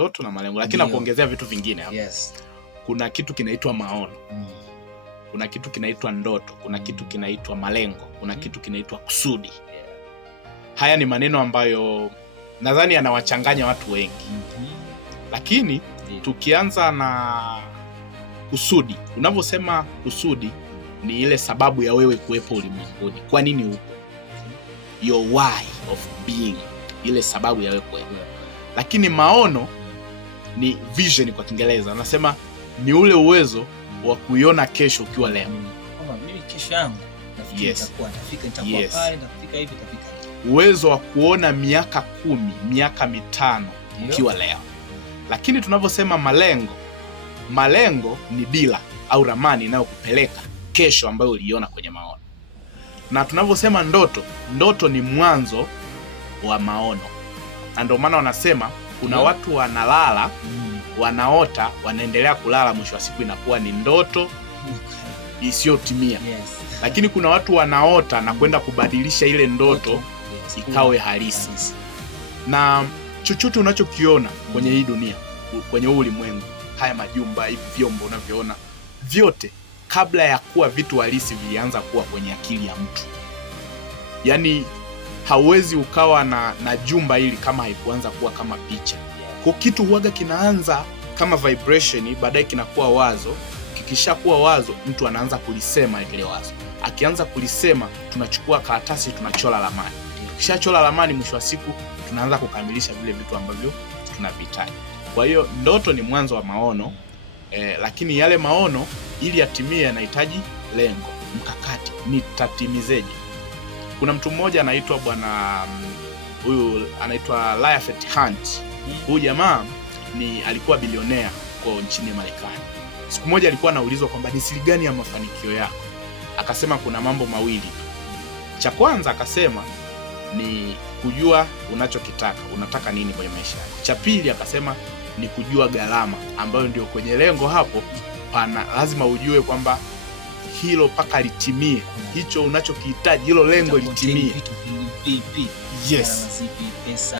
ndoto na malengo, lakini nakuongezea vitu vingine hapo. Yes. Kuna kitu kinaitwa maono. Kuna kitu kinaitwa ndoto, kuna kitu kinaitwa malengo, kuna kitu kinaitwa kusudi. Haya ni maneno ambayo nadhani yanawachanganya watu wengi. Lakini tukianza na kusudi. Unavyosema kusudi ni ile sababu ya wewe kuwepo ulimwenguni. Kwa nini upo? Your why of being. Ile sababu ya wewe kuwepo. Lakini maono ni vision kwa Kiingereza. Anasema ni ule uwezo wa kuiona kesho ukiwa leo. Kama mimi kesho yangu nafikiri nitakuwa pale, nitafika hivi, nitafika. Uwezo wa kuona miaka 10, miaka 5 ukiwa leo. Lakini tunavyosema malengo ni dira au ramani inayokupeleka kesho ambayo uliona kwenye maono. Na tunavyosema ndoto ni mwanzo wa maono. Na ndio maana wanasema kuna watu wanalala, wanaota, wanaendelea kulala, mwisho wa siku inakuwa ni ndoto isiyotimia. Lakini kuna watu wanaota na kwenda kubadilisha ile ndoto ikawe halisi. Na chochote unachokiona kwenye hii dunia, kwenye ulimwengu, haya majumba, hivi vyombo unavyoona, vyote kabla ya kuwa vitu halisi vilianza kuwa kwenye akili ya mtu. Yaani hauwezi ukawa na jumba hili kama haikuanza kuwa kama picha. Kwa kitu huaga kinaanza kama vibration, baadaye kinakuwa wazo. Kikishakuwa wazo, mtu anaanza kulisema ile wazo. Akianza kulisema, tunachukua karatasi, tunachora ramani. Kishachola ramani, mwisho wa siku tunaanza kukamilisha vile vitu ambavyo tunavihitaji. Kwa hiyo ndoto ni mwanzo wa maono, lakini yale maono ili yatimie yanahitaji lengo, mkakati, nitatimizeje. Kuna mtu mmoja anaitwa bwana huyu anaitwa Lafayette Hunt. Huyu jamaa alikuwa bilionea kwa nchini Marekani. Siku moja alikuwa anaulizwa kwamba ni siri gani ya mafanikio yako. Akasema kuna mambo mawili. Cha kwanza akasema ni kujua unachokitaka, unataka nini kwenye maisha yako. Cha pili akasema ni kujua gharama, ambayo ndio kwenye lengo hapo pana lazima ujue kwamba hilo paka litimie, hicho unachokihitaji, hilo lengo litimie. Yes.